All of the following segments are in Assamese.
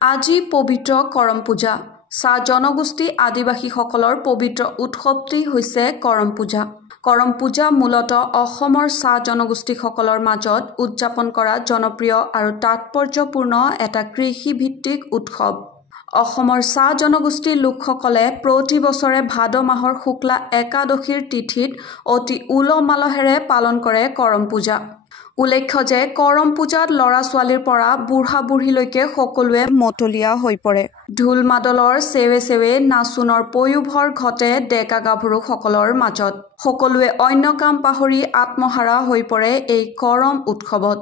আজি পবিত্ৰ কৰম পূজা। চাহ জনগোষ্ঠী আদিবাসীসকলৰ পবিত্ৰ উৎসৱটি হৈছে কৰম পূজা। কৰম পূজা মূলতঃ অসমৰ চাহ জনগোষ্ঠীসকলৰ মাজত উদযাপন কৰা জনপ্ৰিয় আৰু তাৎপৰ্যপূৰ্ণ এটা কৃষিভিত্তিক উৎসৱ। অসমৰ চাহ জনগোষ্ঠীৰ লোকসকলে প্ৰতি বছৰে ভাদ মাহৰ শুক্লা একাদশীৰ তিথিত অতি উলহ-মালহেৰে পালন কৰে কৰম পূজা। উল্লেখ্য যে কৰম পূজাত ল'ৰা-ছোৱালীৰ পৰা বুঢ়া-বুঢ়ীলৈকে সকলোৱে মতলীয়া হৈ পৰে। ঢোল মাদলৰ চেৱে চেৱে নাচোনৰ পয়োভৰ ঘটে ডেকা গাভৰুসকলৰ মাজত। সকলোৱে অন্য কাম পাহৰি আত্মহাৰা হৈ পৰে এই কৰম উৎসৱত।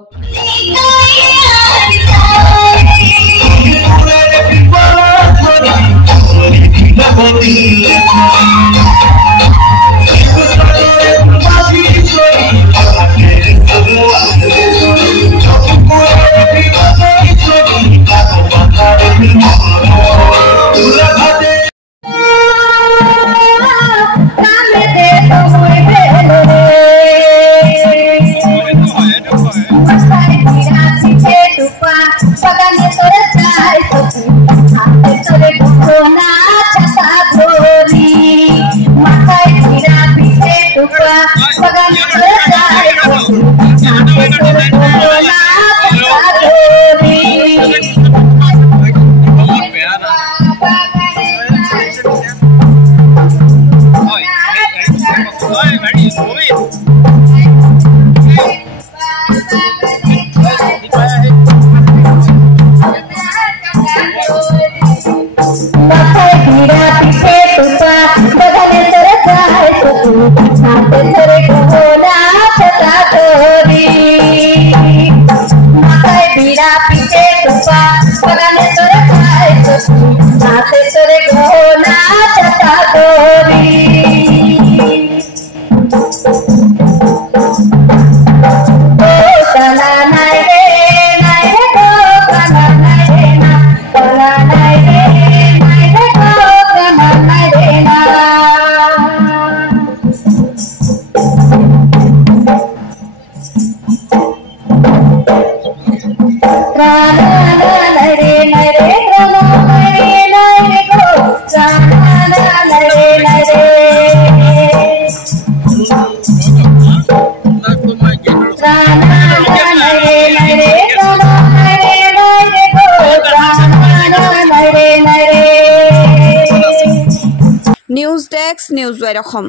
News desk, news wide Assam.